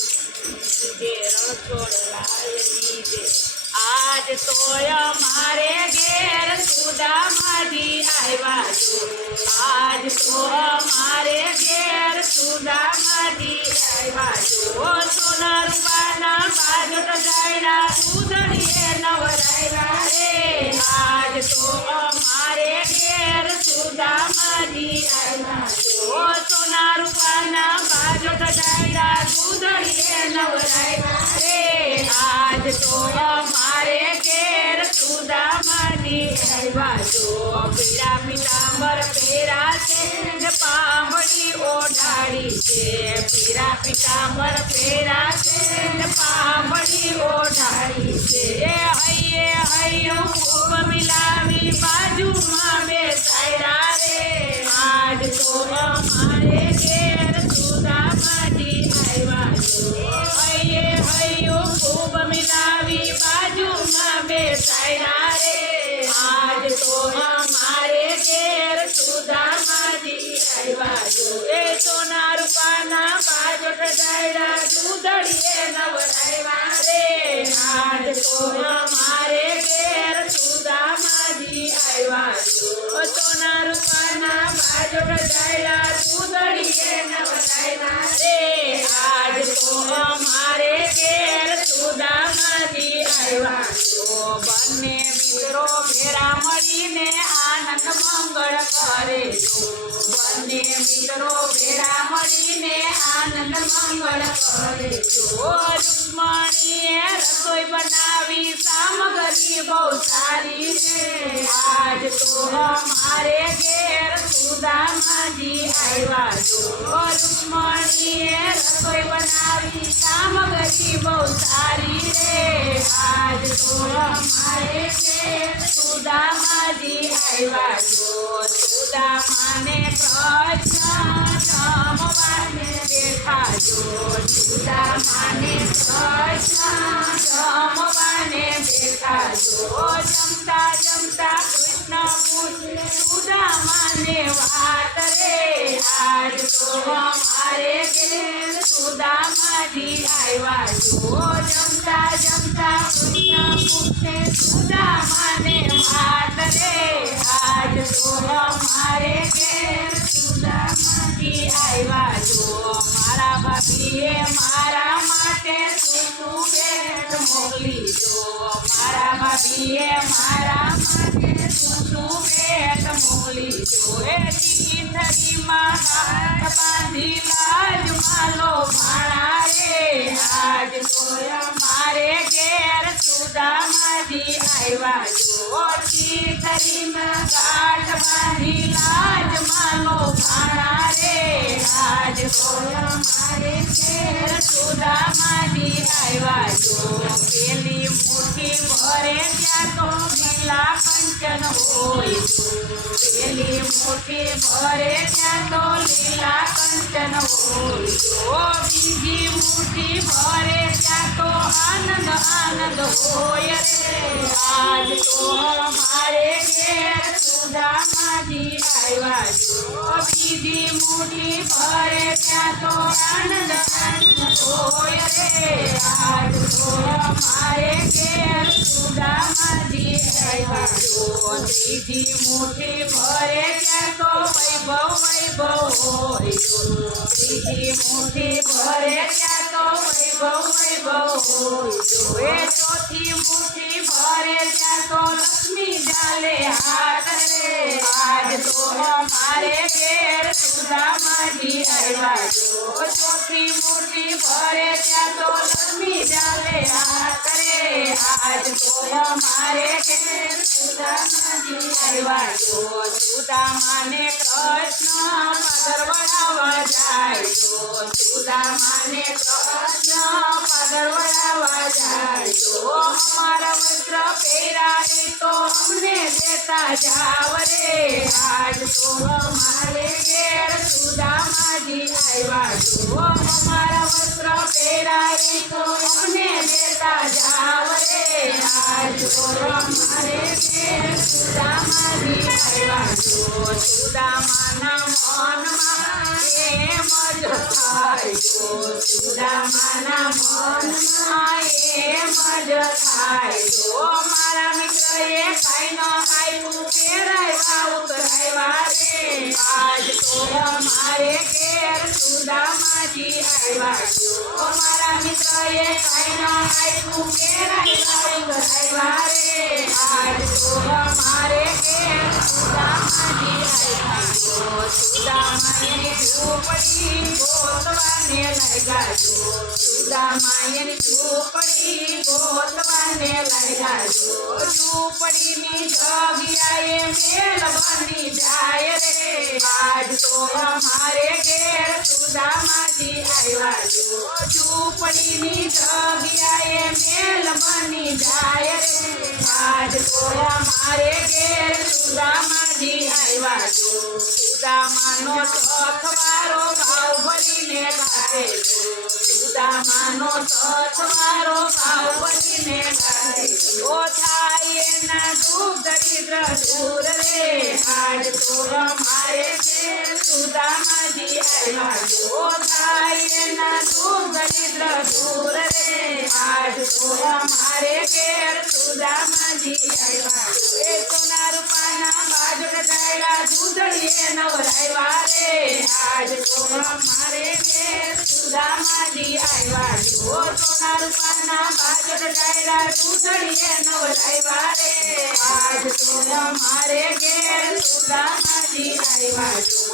જે રણછોડ લાય લીધે આજ તોય મારે ઘેર સુદામાજી આવ્યા છો આજ તો મારે ઘેર સુદામાજી આવ્યા છો સોના રૂપાના બાજટ જાયડા ઉધડીએ નવરાયરા રે આજ તો મારે ઘેર સોના રૂપાના બાજટ જાયડા ઉધડીએ નવરાયરા રે આજ તો મારે ઘેર સુદામાજી આવ્યા પીળા પિતાંબર પેરા છે પામડી ઓઢાડી છે. પીરા પિતાંબર પેરા છે ને ઓઢાડી છે. ખૂબ મિલાવી બાજુમાં બેસાયા રે. આજ તો મારે ઘેર સુદામાજી આવ્યા એ સોના રૂપાના બાજોટ ડાયડા દૂધડીએ નવરાવ્યા રે. આજ તો મારે ઘેર સુદામાજી આવ્યા છો સોના રૂપાના બાજોટ ડાયડા દૂધડીએ રૂકમણીએ રસોઈ બનાવી સામગ્રી બહુ સારી છે આજ તો મારે ઘેર સુદામાજી આવ્યા છો રૂકમણીએ રસોઈ બનાવી સામગ્રી બહુ સારી રે આજ તો મારે ઘેર સુદામાજી આવ્યા છો સુદામાને પ્રશ્ન જમવાને બેઠા જો સુદામાને પ્રશ્ન જમવાને બેઠા જો જમતા જમતા કૃષ્ણ પૂછે સુદામાને વાત રે આજ તો મારે ઘેર સુદામાજી આવ્યા છો જમતા જમતા કૃષ્ણ પૂછે સુદામાને વાત રે આજ તો મારે ઘેર આવ્યા જો મારા ભાભીએ મારા માટે શું ભેટ મોકલી જો મારા ભાભીએ મારા માટે શું ભેટ મોકલી જો એ ચીઠડીમાં ગાંઠ બાંધી લાજ માલો ભાણા રે આજ તો મારે ઘેર સુદામાજી આવ્યા જો ચીઠડીમાં ગાંઠ બાંધી લાજ માલો ભાણા રે આજ તો મારે ઘેર સુદામાજી આવ્યા જો પેલી મુઠ્ઠી ભરે ત્યાં તો લીલા કંચન હોય પેલી મુઠ્ઠી ભરે ત્યાં તો લીલા કંચન હોય જો બીજી મુઠ્ઠી ભરે ત્યાં તો આનંદ આનંદ હોય રે આજ તો મારે ઘેર સુદામાજી આવ્યા જો. બીજી મુઠ્ઠી ભરે ત્યાં તો આનંદ હોય રે. મારે ઘેર સુદામાજી આવ્યા જો. બીજી મુઠ્ઠી ભરે ત્યાં તો વૈભવ વૈભવ હોય બીજી ત્રીજી વૈભવ હોય જો એ ચોથી મુઠ્ઠી ભરે ત્યાં તો લક્ષ્મી ડાલે હાથ રે આજ તો મારે ઘેર સુદામાજી આવ્યા જો ચોથી મુઠ્ઠી ભરે ત્યાં તો લક્ષ્મી ડાલે હાથ રે આજ તો મારે ઘેર સુદામાજી આવ્યા જો સુદામાને કૃષ્ણ પદરવડાવવા જાય જો સુદામાને કૃષ્ણ પદરવડાવવા જાય જો वस्त्र फेरा है तो हमने देता जावरे। आज तो हमारे घेर सुदामा जी आई जो हमारा वस्त्र फेरा है तो हमने देता जावरे। आज तो हमारे घेर सुदामा जी आया जो सुदामा ना मन माए मज आयो सुदामा ना मन माए मज आयो જો મારા મિત્રએ કાંઈ ન આપ્યું પહેરાવ્યા ઉતરાવ્યા રે આજ તો અમારે ઘેર સુદામાજી આવ્યા ઓ મારા મિત્રએ કાંઈ ન આપ્યું પહેરાવ્યા ઉતરાવ્યા રે આજ તો મારે ઘેર સુદામાજી આવ્યા સુદામાએ ઝૂંપડી ગોતવાને લાગ્યા જો સુદામાએ ઝૂંપડી ગોતવાને લાગ્યા જો ઝૂંપડીની જગ્યાએ મેલ બની જાય રે આજ તો અમારે ઘેર સુદામાજી આવ્યા જો. ઝૂંપડીની જગ્યાએ મેલ બની જાય રે આજ તો અમારે ઘેર સુદામાજી આવ્યા જો સુદામાનો સથવારો ભાવ ભરીને ગાય સુદામાનો સથવારો ગાય ઓ થાય એના દુઃખ દરિદ્ર દૂર રે આજ તો અમારે ઘેર સુદામાજી આવ્યા જો થાય એના દુઃખ દરિદ્ર દૂર રે આજ તો અમારે ઘેર સુદામાજી આવ્યા એ સોના રૂપાના બાજુ ડાયરા દૂધડીએ નવરાવ્યા રે આજ તો અમારે ઘેર સુદામાજી આવ્યા જો સોના રૂપાના બાજુ ડાયરા દૂધડીએ નવરાવ્યા રે આજ તો અમારે ઘેર સુદામાજી આવ્યા જો